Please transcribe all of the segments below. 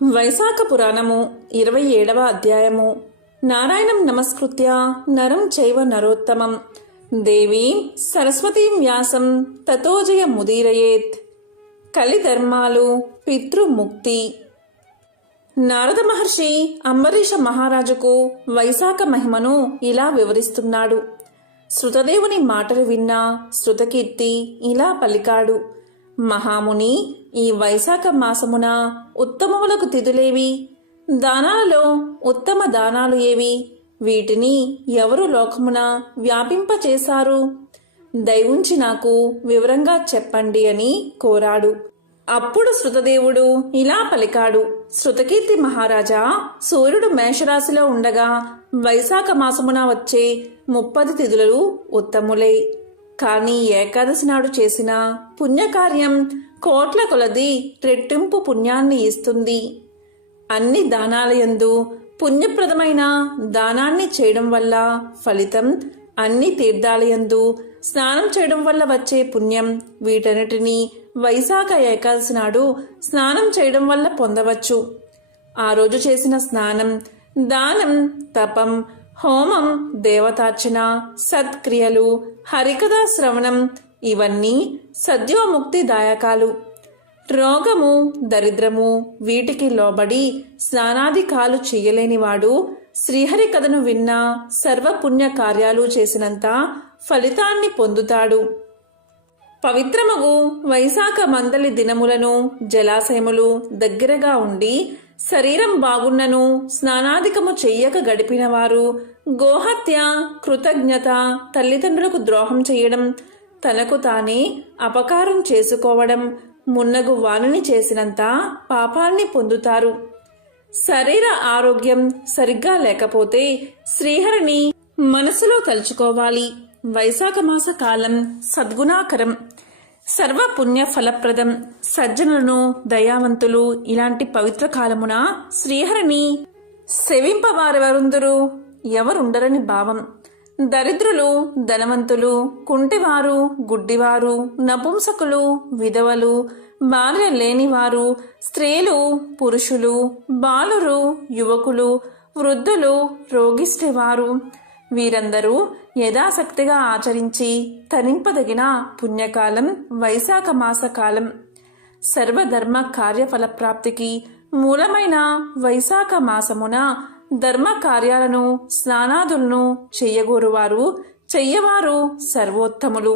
వైశాఖ పురాణము 27వ అధ్యాయము. నారాయణం నమస్కృత్య నరం చైవ నరోత్తమం దేవీం సరస్వతీం వ్యాసం తతో జయముదీరయేత్. కలిధర్మాలు పితృముక్తి. నారద మహర్షి అంబరీష మహారాజుకు వైశాఖ మహిమను ఇలా వివరిస్తున్నాడు. శృతదేవుని మాటలు విన్న శృతకీర్తి ఇలా పలికాడు. మహాముని, ఈ వైశాఖ మాసమున ఉత్తమములకు తిథులేవి? దానాలలో ఉత్తమ దానాలు ఏవి? వీటిని ఎవరు లోకమున వ్యాపింపచేశారు? దయవుంచి నాకు వివరంగా చెప్పండి అని కోరాడు. అప్పుడు శృతదేవుడు ఇలా పలికాడు. శృతకీర్తి మహారాజా, సూర్యుడు మేషరాశిలో ఉండగా వైశాఖ మాసమున వచ్చే 30 తిథులు ఉత్తములే. కానీ ఏకాదశి నాడు చేసిన పుణ్యకార్యం కోట్ల కొలది రెట్టింపు పుణ్యాన్ని ఇస్తుంది. అన్ని దానాలయందు పుణ్యప్రదమైన దానాన్ని చేయడం వల్ల ఫలితం, అన్ని తీర్థాలయందు స్నానం చేయడం వల్ల వచ్చే పుణ్యం, వీటన్నిటినీ వైశాఖ ఏకాదశి నాడు స్నానం చేయడం వల్ల పొందవచ్చు. ఆ రోజు చేసిన స్నానం, దానం, తపం, హోమం, దేవతార్చన, సత్క్రియలు, హరికథా శ్రవణం ఇవన్నీ సద్యోముక్తిదాయకాలు. రోగము, దరిద్రము వీటికి లోబడి స్నానాధికాలు చెయ్యలేనివాడు శ్రీహరి కథను విన్నా సర్వపుణ్య కార్యాలు చేసినంత ఫలితాన్ని పొందుతాడు. పవిత్రమగు వైశాఖ మందలి దినములను జలాశయములు దగ్గరగా ఉండి శరీరం బాగున్నను స్నానాధికము చెయ్యక గడిపినవారు గోహత్య, కృతజ్ఞత, తల్లిదండ్రులకు ద్రోహం చేయడం, తనకు తానే అపకారం చేసుకోవడం మున్నగు వానిని చేసినంత పాపాన్ని పొందుతారు. శరీర ఆరోగ్యం సరిగ్గా లేకపోతే శ్రీహరిని మనసులో తలుచుకోవాలి. వైశాఖ మాస కాలం సద్గుణాకరం, సర్వపుణ్య ఫలప్రదం. సజ్జనులను, దయావంతులు ఇలాంటి పవిత్ర కాలమున శ్రీహరిని సేవింపవారెవరుందరు? ఎవరుండరని భావం. దరిద్రులు, ధనవంతులు, కుంటివారు, గుడ్డివారు, నపుంసకులు, విధవలు, భార్య లేనివారు, స్త్రీలు, పురుషులు, బాలురు, యువకులు, వృద్ధులు, రోగిష్టివారు వీరందరూ యథాశక్తిగా ఆచరించి తరింపదగిన పుణ్యకాలం వైశాఖ మాసకాలం. సర్వధర్మ కార్యఫలప్రాప్తికి మూలమైన వైశాఖ మాసమున ధర్మ కార్యాలను, స్నానాదులను చెయ్యగోరువారు, చెయ్యవారు సర్వోత్తములు.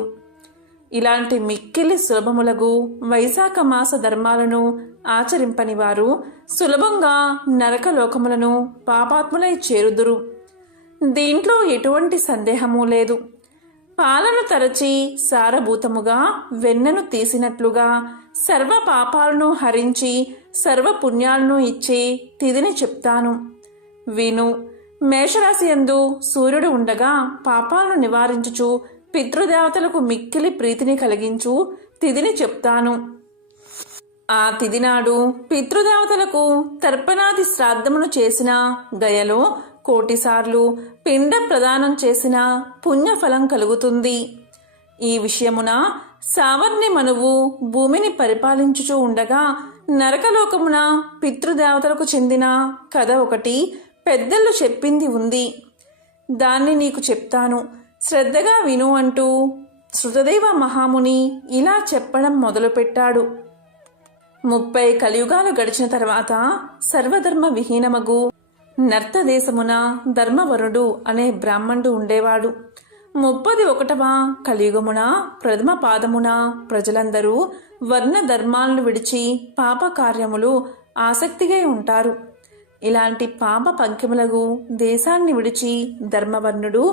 ఇలాంటి మిక్కిలి సులభములగు వైశాఖ మాస ధర్మాలను ఆచరింపని వారు సులభంగా నరకలోకములను పాపాత్ములై చేరుదురు. దీంట్లో ఎటువంటి సందేహము లేదు. పాలను తరచి సారభూతముగా వెన్నను తీసినట్లుగా సర్వ పాపాలను హరించి సర్వ పుణ్యాలను ఇచ్చే తిథిని చెప్తాను, విను. మేషరాశి యందు సూర్యుడు ఉండగా పాపాలను నివారించుచు పితృదేవతలకు మిక్కిలి ప్రీతిని కలిగించు తిథిని చెప్తాను. ఆ తిథి నాడు పితృదేవతలకు తర్పణాది శ్రాద్ధమును చేసిన దయలో కోటిసార్లు పిండ ప్రదానం చేసిన పుణ్యఫలం కలుగుతుంది. ఈ విషయమున సావర్ణి మనువు భూమిని పరిపాలించుచూ ఉండగా నరకలోకమున పితృదేవతలకు చెందిన కథ ఒకటి పెద్దలు చెప్పింది ఉంది. దాన్ని నీకు చెప్తాను, శ్రద్ధగా విను అంటూ శృతదేవ మహాముని ఇలా చెప్పడం మొదలుపెట్టాడు. 30 కలియుగాలు గడిచిన తర్వాత సర్వధర్మ విహీనమగు నర్తదేశమున ధర్మవరుడు అనే బ్రాహ్మణుడు ఉండేవాడు. 31వ కలియుగమున ప్రథమ పాదమున ప్రజలందరూ వర్ణ ధర్మాలను విడిచి పాప కార్యములు ఆసక్తిగా ఉంటారు. ఇలాంటి పాప పంకిములగు దేశాన్ని విడిచి ధర్మవర్ణుడు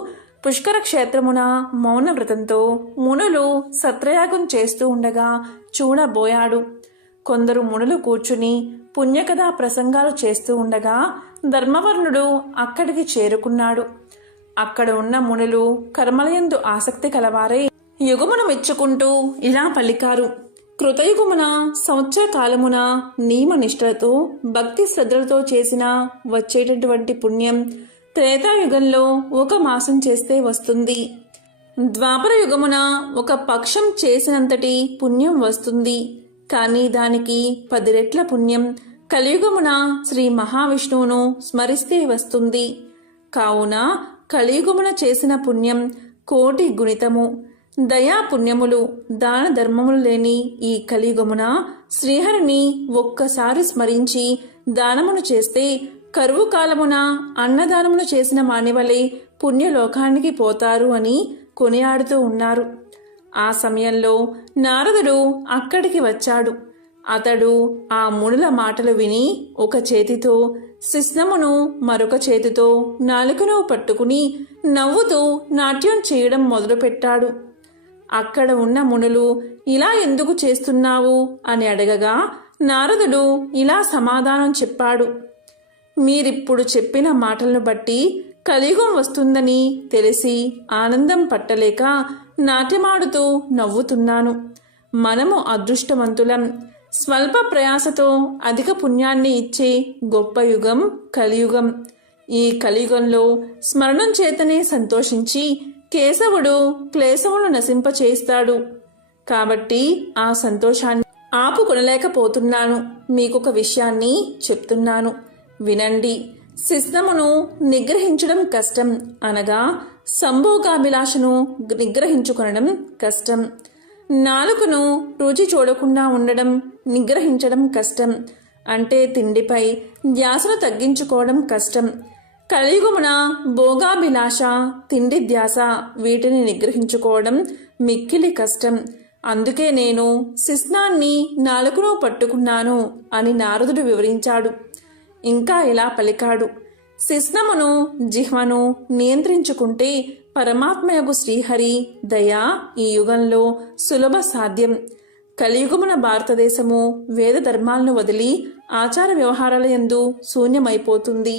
పుష్కర క్షేత్రమున మౌన వ్రతంతో మునులు సత్రయాగం చేస్తూ ఉండగా చూడబోయాడు. కొందరు మునులు కూర్చుని పుణ్యకథా ప్రసంగాలు చేస్తూ ఉండగా ధర్మవర్ణుడు అక్కడికి చేరుకున్నాడు. అక్కడ ఉన్న మునులు కర్మలయందు ఆసక్తి కలవారై యుగమును మెచ్చుకుంటూ ఇలా పలికారు. కృతయుగమున సంవత్సర కాలమున నియమ నిష్ఠలతో భక్తి శ్రద్ధలతో చేసిన వచ్చేటటువంటి పుణ్యం త్రేతాయుగంలో 1 మాసం చేస్తే వస్తుంది. ద్వాపర యుగమున 1 పక్షం చేసినంతటి పుణ్యం వస్తుంది. కానీ దానికి 10 రెట్ల పుణ్యం కలియుగమున శ్రీ మహావిష్ణువును స్మరిస్తే వస్తుంది. కావున కలియుగమున చేసిన పుణ్యం కోటి గుణితము. దయా పుణ్యములు దాన ధర్మములు లేని ఈ కలియుగమున శ్రీహరిని ఒక్కసారి స్మరించి దానమును చేస్తే కరువు కాలమున అన్నదానమును చేసిన మానివలే పుణ్యలోకానికి పోతారు అని కొనియాడుతూ ఉన్నారు. ఆ సమయంలో నారదుడు అక్కడికి వచ్చాడు. అతడు ఆ మునుల మాటలు విని ఒక చేతితో శిస్నమును మరొక చేతితో నాలుకను పట్టుకుని నవ్వుతూ నాట్యం చేయడం మొదలుపెట్టాడు. అక్కడ ఉన్న మునులు ఇలా ఎందుకు చేస్తున్నావు అని అడగగా నారదుడు ఇలా సమాధానం చెప్పాడు. మీరిప్పుడు చెప్పిన మాటలను బట్టి కలియుగం వస్తుందని తెలిసి ఆనందం పట్టలేక నాట్యమాడుతూ నవ్వుతున్నాను. మనము అదృష్టవంతులం. స్వల్ప ప్రయాసతో అధిక పుణ్యాన్ని ఇచ్చే గొప్ప యుగం కలియుగం. ఈ కలియుగంలో స్మరణం చేతనే సంతోషించి కేశవుడు క్లేశవును నశింపచేస్తాడు. కాబట్టి ఆ సంతోషాన్ని ఆపుకొనలేకపోతున్నాను. మీకొక విషయాన్ని చెప్తున్నాను, వినండి. శిస్నమును నిగ్రహించడం కష్టం, అనగా సంభోగాభిలాషను నిగ్రహించుకొనడం కష్టం. నాలుకను రుచి చూడకుండా ఉండడం నిగ్రహించడం కష్టం, అంటే తిండిపై ధ్యాసను తగ్గించుకోవడం కష్టం. కలియుగమున భోగాభిలాష, తిండి ధ్యాస వీటిని నిగ్రహించుకోవడం మిక్కిలి కష్టం. అందుకే నేను శిస్నాన్ని నాలుకను పట్టుకున్నాను అని నారదుడు వివరించాడు. ఇంకా ఇలా పలికాడు. శిస్నమును జిహ్వను నియంత్రించుకుంటే పరమాత్మయగు శ్రీహరి దయ ఈ యుగంలో సులభ సాధ్యం. కలియుగమున భారతదేశము వేద ధర్మాలను వదిలి ఆచార వ్యవహారాల యందు శూన్యమైపోతుంది.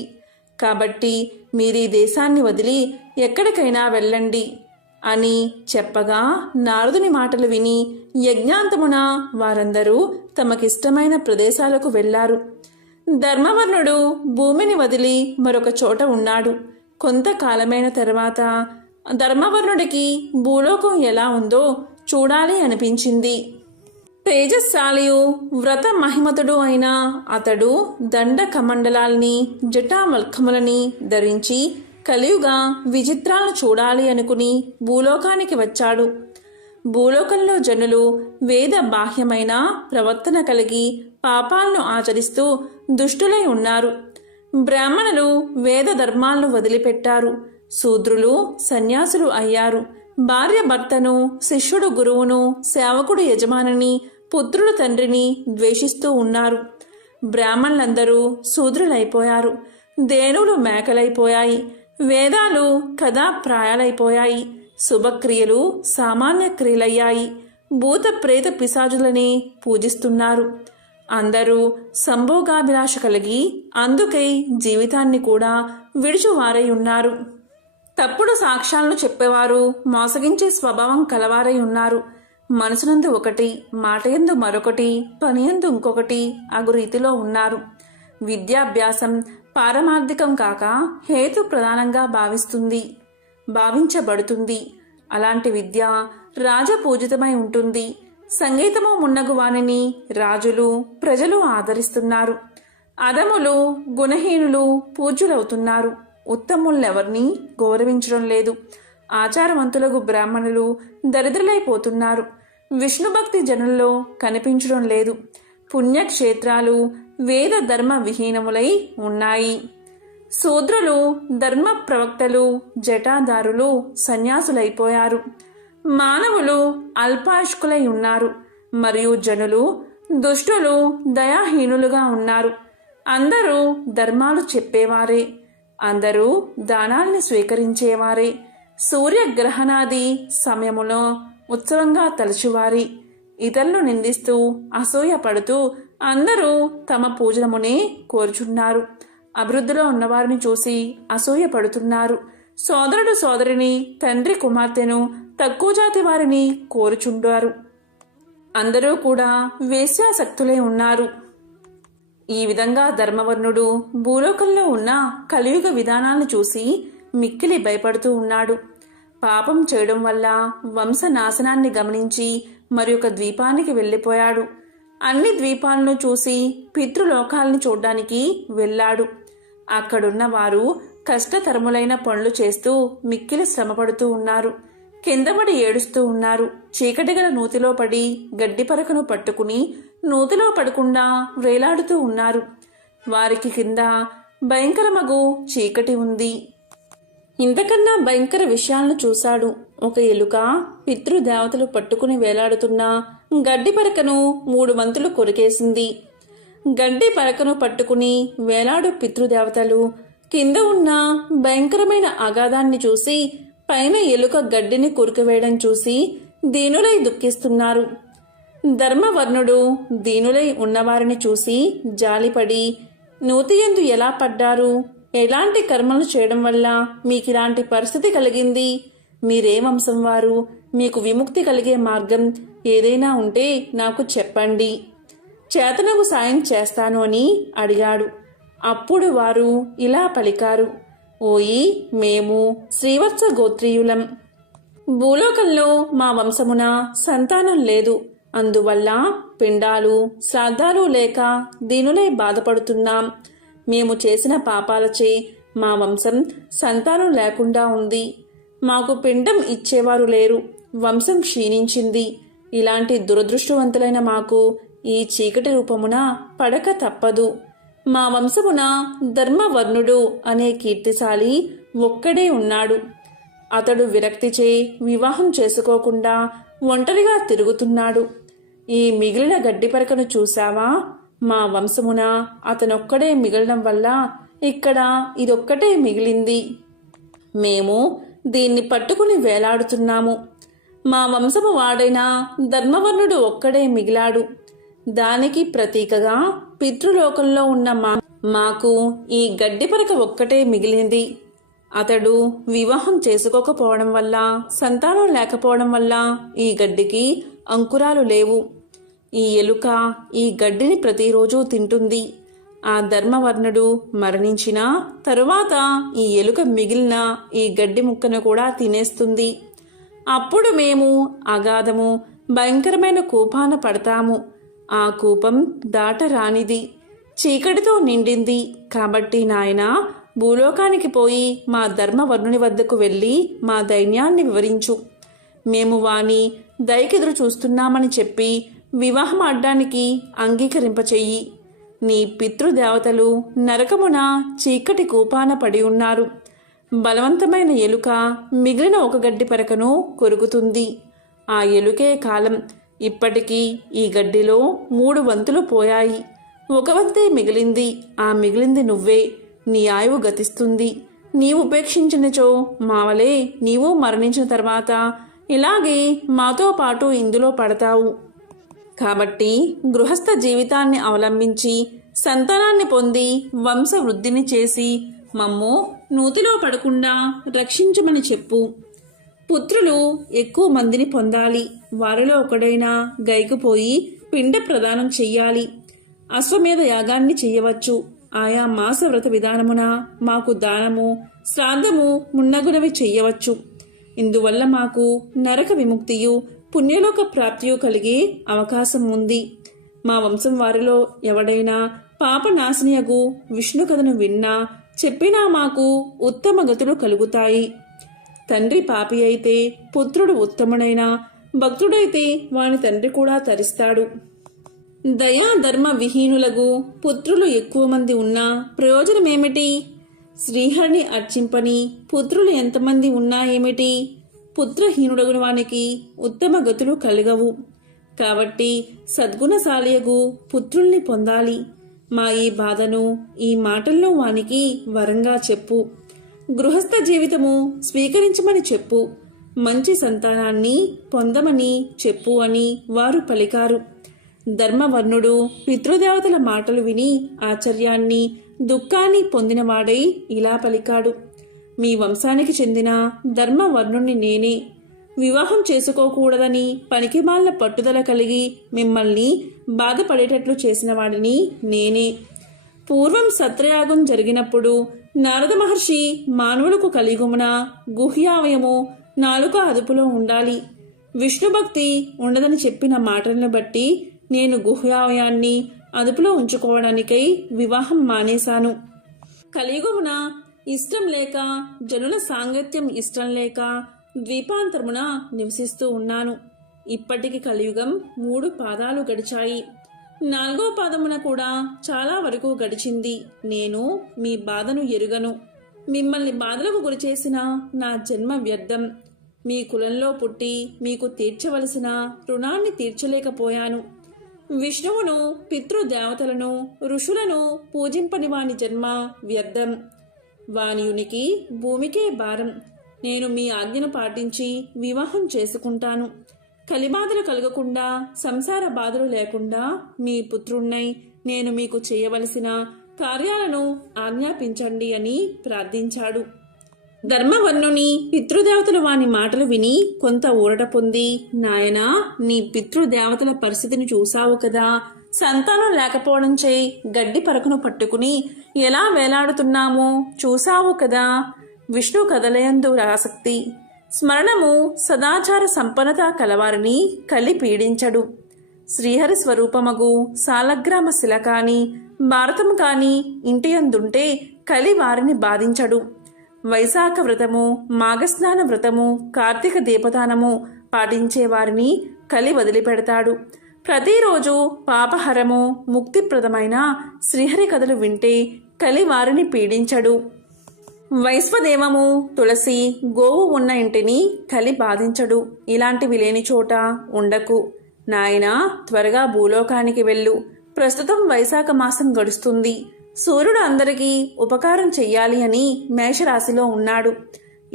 కాబట్టి మీరీ దేశాన్ని వదిలి ఎక్కడికైనా వెళ్ళండి అని చెప్పగా నారదుని మాటలు విని యజ్ఞాంతమున వారందరూ తమకిష్టమైన ప్రదేశాలకు వెళ్లారు. ధర్మవర్ణుడు భూమిని వదిలి మరొక చోట ఉన్నాడు. కొంతకాలమైన తర్వాత ధర్మవర్ణుడికి భూలోకం ఎలా ఉందో చూడాలి అనిపించింది. తేజస్శాలియు వ్రత మహిమతుడు అయిన అతడు దండ కమండలాల్ని జటామల్కములని ధరించి కలియుగ విచిత్రాలను చూడాలి అనుకుని భూలోకానికి వచ్చాడు. భూలోకంలో జనులు వేద బాహ్యమైన ప్రవర్తన కలిగి పాపాలను ఆచరిస్తూ దుష్టులై ఉన్నారు. బ్రాహ్మణులు వేద ధర్మాలను వదిలిపెట్టారు. శూద్రులు సన్యాసులు అయ్యారు. భార్య భర్తను, శిష్యుడు గురువును, సేవకుడు యజమానిని, పుత్రుడు తండ్రిని ద్వేషిస్తూ ఉన్నారు. బ్రాహ్మణులందరూ శూద్రులైపోయారు. ధేనువులు మేకలైపోయాయి. వేదాలు కథాప్రాయాలైపోయాయి. శుభక్రియలు సామాన్య క్రియలయ్యాయి. భూత ప్రేత పిశాచులని పూజిస్తున్నారు. అందరూ సంభోగాభిలాష కలిగి అందుకై జీవితాన్ని కూడా విడుచువారై ఉన్నారు. తప్పుడు సాక్ష్యాలను చెప్పేవారు, మోసగించే స్వభావం కలవారై ఉన్నారు. మనసునందు ఒకటి, మాటయందు మరొకటి, పనియందు ఇంకొకటి అగు రీతిలో ఉన్నారు. విద్యాభ్యాసం పారమార్థికం కాక హేతు ప్రధానంగా భావించబడుతుంది. అలాంటి విద్య రాజపూజితమై ఉంటుంది. సంగీతము మున్నగు వానిని రాజులు, ప్రజలు ఆదరిస్తున్నారు. అధములు, గుణహీనులు పూజ్యులవుతున్నారు. ఉత్తములెవర్నీ గౌరవించడం లేదు. ఆచారవంతులకు బ్రాహ్మణులు దరిద్రులైపోతున్నారు. విష్ణుభక్తి జనుల్లో కనిపించడం లేదు. పుణ్యక్షేత్రాలు వేద ధర్మ విహీనములై ఉన్నాయి. శూద్రులు, ధర్మ ప్రవక్తలు, జటాదారులు సన్యాసులైపోయారు. మానవులు అల్పాయుష్కులై ఉన్నారు. మరియు జనులు దుష్టులు, దయాహీనులుగా ఉన్నారు. అందరూ ధర్మాలు చెప్పేవారే. అందరూ దానాల్ని స్వీకరించేవారే. సూర్యగ్రహణాది సమయములో ఉత్సవంగా తలచువారి. ఇతరులను నిందిస్తూ అసూయపడుతూ అందరూ తమ పూజనమునే కోరుచున్నారు. అభివృద్ధిలో ఉన్నవారిని చూసి అసూయపడుతున్నారు. సోదరుడు సోదరిని, తండ్రి కుమార్తెను తక్కువ జాతి వారిని కోరుచుంటారు. అందరూ కూడా వేశ్యాసక్తులై ఉన్నారు. ఈ విధంగా ధర్మవర్ణుడు భూలోకంలో ఉన్న కలియుగ విధానాలను చూసి మిక్కిలి భయపడుతూ ఉన్నాడు. పాపం చేయడం వల్ల వంశనాశనాన్ని గమనించి మరి ఒక ద్వీపానికి వెళ్ళిపోయాడు. అన్ని ద్వీపాలను చూసి పితృలోకాల్ని చూడ్డానికి వెళ్ళాడు. అక్కడున్న వారు కష్టతరములైన పనులు చేస్తూ మిక్కిలి శ్రమపడుతూ ఉన్నారు. కిందపడి ఏడుస్తూ ఉన్నారు. చీకటి గల నూతిలో పడి గడ్డి పరకను పట్టుకుని నూతిలో పడకుండా వేలాడుతూ ఉన్నారు. వారికి కింద భయంకరమగు చీకటి ఉంది. ఇంతకన్నా భయంకర విషయాలను చూశాడు. ఒక ఎలుక పితృదేవతలు పట్టుకుని వేలాడుతున్న గడ్డి పరకను 3 వంతులు కొరికేసింది. గడ్డి పరకను పట్టుకుని వేలాడు పితృదేవతలు కింద ఉన్న భయంకరమైన అగాధాన్ని చూసి పైన ఎలుక గడ్డిని కొరికివేయడం చూసి దీనులై దుఃఖిస్తున్నారు. ధర్మవర్ణుడు దీనులై ఉన్నవారిని చూసి జాలిపడి, నూతియందు ఎలా పడ్డారు? ఎలాంటి కర్మలు చేయడం వల్ల మీకిలాంటి పరిస్థితి కలిగింది? మీరే వంశం వారు? మీకు విముక్తి కలిగే మార్గం ఏదైనా ఉంటే నాకు చెప్పండి, చేతనకు సాయం చేస్తాను అని అడిగాడు. అప్పుడు వారు ఇలా పలికారు: ఓయి, మేము శ్రీవత్స గోత్రీయులం. భూలోకంలో మా వంశమున సంతానం లేదు. అందువల్ల పిండాలు శ్రాద్ధాలు లేక దీనులై బాధపడుతున్నాం. మేము చేసిన పాపాలచే మా వంశం సంతానం లేకుండా ఉంది. మాకు పిండం ఇచ్చేవారు లేరు. వంశం క్షీణించింది. ఇలాంటి దురదృష్టవంతులైన మాకు ఈ చీకటి రూపమున పడక తప్పదు. మా వంశమున ధర్మవర్ణుడు అనే కీర్తిశాలి ఒక్కడే ఉన్నాడు. అతడు విరక్తిచే వివాహం చేసుకోకుండా ఒంటరిగా తిరుగుతున్నాడు. ఈ మిగిలిన గడ్డిపరకను చూశావా? మా వంశమున అతనొక్కడే మిగలడం వల్ల ఇక్కడ ఇదొక్కటే మిగిలింది. మేము దీన్ని పట్టుకుని వేలాడుతున్నాము. మా వంశము వాడైన ధర్మవర్ణుడు ఒక్కడే మిగిలాడు. దానికి ప్రతీకగా పితృలోకంలో ఉన్న మాకు ఈ గడ్డిపరక ఒక్కటే మిగిలింది. అతడు వివాహం చేసుకోకపోవడం వల్ల, సంతానం లేకపోవడం వల్ల ఈ గడ్డికి అంకురాలు లేవు. ఈ ఎలుక ఈ గడ్డిని ప్రతిరోజు తింటుంది. ఆ ధర్మవర్ణుడు మరణించిన తరువాత ఈ ఎలుక మిగిలిన ఈ గడ్డి ముక్కను కూడా తినేస్తుంది. అప్పుడు మేము అగాధము భయంకరమైన కూపాన పడతాము. ఆ కూపం దాటరానిది, చీకటితో నిండింది. కాబట్టి నాయనా, భూలోకానికి పోయి మా ధర్మవర్ణుని వద్దకు వెళ్ళి మా దైన్యాన్ని వివరించు. మేము వాని దయకెదురు చూస్తున్నామని చెప్పి వివాహం ఆడడానికి అంగీకరింపచెయ్యి. నీ పితృదేవతలు నరకమున చీకటి కూపాన పడి ఉన్నారు. బలవంతమైన ఎలుక మిగిలిన ఒక గడ్డి పరకను కొరుకుతుంది. ఆ ఎలుకే కాలం. ఇప్పటికీ ఈ గడ్డిలో 3 వంతులు పోయాయి. 1 వంతే మిగిలింది. ఆ మిగిలింది నువ్వే. నీ ఆయువు గతిస్తుంది. నీవు ఉపేక్షించినచో మావలే నీవు మరణించిన తర్వాత ఇలాగే మాతో పాటు ఇందులో పడతావు. కాబట్టి గృహస్థ జీవితాన్ని అవలంబించి సంతానాన్ని పొంది వంశ వృద్ధిని చేసి మమ్ము నూతిలో పడకుండా రక్షించమని చెప్పు. పుత్రులు ఎక్కువ మందిని పొందాలి. వారిలో ఒకడైనా గైకుపోయి పిండ ప్రదానం చెయ్యాలి. అశ్వమేధ యాగాన్ని చెయ్యవచ్చు. ఆయా మాస వ్రత విధానమున మాకు దానము, శ్రాద్ధము మున్నగునవి చెయ్యవచ్చు. ఇందువల్ల మాకు నరక విముక్తియు, పుణ్యలోక ప్రాప్తియు కలిగే అవకాశం ఉంది. మా వంశం వారిలో ఎవడైనా పాపనాశనియగు విష్ణు కథను విన్నా చెప్పినా మాకు ఉత్తమ గతులు కలుగుతాయి. తండ్రి పాపి అయితే పుత్రుడు ఉత్తముడైన భక్తుడైతే వాని తండ్రి కూడా తరిస్తాడు. దయా ధర్మ విహీనులకు పుత్రులు ఎక్కువ మంది ఉన్నా ప్రయోజనమేమిటి? శ్రీహరిని అర్చింపని పుత్రులు ఎంతమంది ఉన్నా ఏమిటి? పుత్రహీనుడగున వానికి ఉత్తమ గతులు కలగవు. కాబట్టి సద్గుణశాలియగు పుత్రుల్ని పొందాలి. మా ఈ బాధను ఈ మాటల్లో వానికి వరంగా చెప్పు. గృహస్థ జీవితము స్వీకరించమని చెప్పు. మంచి సంతానాన్ని పొందమని చెప్పు అని వారు పలికారు. ధర్మవర్ణుడు పితృదేవతల మాటలు విని ఆశ్చర్యాన్ని, దుఃఖాన్ని పొందినవాడై ఇలా పలికాడు: మీ వంశానికి చెందిన ధర్మవర్ణుణ్ణి నేనే. వివాహం చేసుకోకూడదని పనికిమాలిన పట్టుదల కలిగి మిమ్మల్ని బాధపడేటట్లు చేసిన వాడిని నేనే. పూర్వం సత్రయాగం జరిగినప్పుడు నారద మహర్షి మానవులకు కలిగుమున గుహ్యావయము నాలుక అదుపులో ఉండాలి, విష్ణుభక్తి ఉండదని చెప్పిన మాటలను బట్టి నేను గుహ్యాయాన్ని అదుపులో ఉంచుకోవడానికై వివాహం మానేశాను. కలియుగమున ఇష్టం లేక, జనుల సాంగత్యం ఇష్టం లేక ద్వీపాంతరమున నివసిస్తూ ఉన్నాను. ఇప్పటికి కలియుగం 3 పాదాలు గడిచాయి. 4వ పాదమున కూడా చాలా వరకు గడిచింది. నేను మీ బాధను ఎరుగను. మిమ్మల్ని బాధలకు గురిచేసిన నా జన్మ వ్యర్థం. మీ కులంలో పుట్టి మీకు తీర్చవలసిన రుణాన్ని తీర్చలేకపోయాను. విష్ణువును, పితృదేవతలను, ఋషులను పూజింపని వాని జన్మ వ్యర్థం. వాని ఉనికి భూమికే భారం. నేను మీ ఆజ్ఞను పాటించి వివాహం చేసుకుంటాను. కలిబాధలు కలగకుండా, సంసార బాధలు లేకుండా మీ పుత్రుణ్ణై నేను మీకు చేయవలసిన కార్యాలను ఆజ్ఞాపించండి అని ప్రార్థించాడు. ధర్మవర్ణుని పితృదేవతలు వాని మాటలు విని కొంత ఊరట పొంది, నాయనా, నీ పితృదేవతల పరిస్థితిని చూశావు కదా, సంతానం లేకపోవడంచే గడ్డి పరకును పట్టుకుని ఎలా వేలాడుతున్నామో చూశావు కదా. విష్ణు కదలయందు ఆసక్తి, స్మరణము, సదాచార సంపన్నత కలవారిని కలి పీడించడు. శ్రీహరి స్వరూపమగు సాలగ్రామ శిల కాని, భారతము కాని ఇంటియందుంటే కలి వారిని బాధించడు. వైశాఖ వ్రతము, మాఘస్నాన వ్రతము, కార్తీక దీపదానము పాటించే వారిని కలి వదిలిపెడతాడు. ప్రతిరోజు పాపహరము, ముక్తిప్రదమైన శ్రీహరి కథలు వింటే కలి వారిని పీడించడు. వైశ్వదేవము, తులసి, గోవు ఉన్న ఇంటిని కలి బాధించడు. ఇలాంటివి లేని చోట ఉండకు. నాయనా, త్వరగా భూలోకానికి వెళ్ళు. ప్రస్తుతం వైశాఖ మాసం గడుస్తుంది. సూర్యుడు అందరికీ ఉపకారం చెయ్యాలి అని మేషరాశిలో ఉన్నాడు.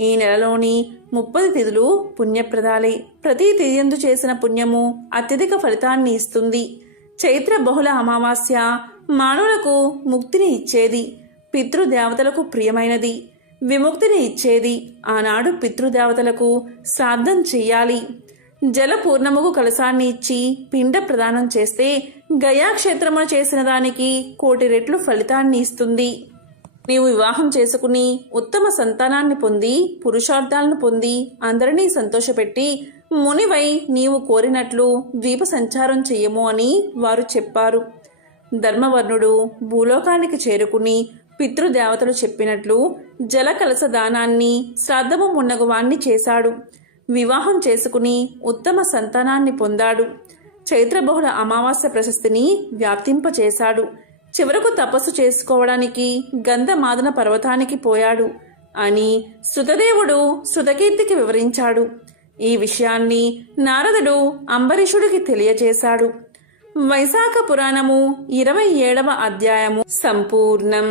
ఈ నెలలోని 30 తిథులు పుణ్యప్రదాలే. ప్రతి తిథియందు చేసిన పుణ్యము అత్యధిక ఫలితాన్ని ఇస్తుంది. చైత్ర బహుళ అమావాస్య మానవులకు ముక్తిని ఇచ్చేది. పితృదేవతలకు ప్రియమైనది, విముక్తిని ఇచ్చేది. ఆనాడు పితృదేవతలకు శ్రాద్ధం చెయ్యాలి. జలపూర్ణముకు కలశాన్ని ఇచ్చి పిండ ప్రదానం చేస్తే గయాక్షేత్రమున చేసిన దానికి 1,000,000 రెట్లు ఫలితాన్ని ఇస్తుంది. నీవు వివాహం చేసుకుని ఉత్తమ సంతానాన్ని పొంది, పురుషార్థాలను పొంది, అందరినీ సంతోషపెట్టి మునివై నీవు కోరినట్లు ద్వీప సంచారం చెయ్యము అని వారు చెప్పారు. ధర్మవర్ణుడు భూలోకానికి చేరుకుని పితృదేవతలు చెప్పినట్లు జల కలశ దానాన్ని, శ్రాద్ధము మున్నగువాన్ని చేశాడు. వివాహం చేసుకుని ఉత్తమ సంతానాన్ని పొందాడు. చైత్రబహుళ అమావాస్య ప్రశస్తిని వ్యాప్తింపచేశాడు. చివరకు తపస్సు చేసుకోవడానికి గంధమాదన పర్వతానికి పోయాడు అని శృతదేవుడు శృతకీర్తికి వివరించాడు. ఈ విషయాన్ని నారదుడు అంబరీషుడికి తెలియచేశాడు. వైశాఖ పురాణము 27వ అధ్యాయము సంపూర్ణం.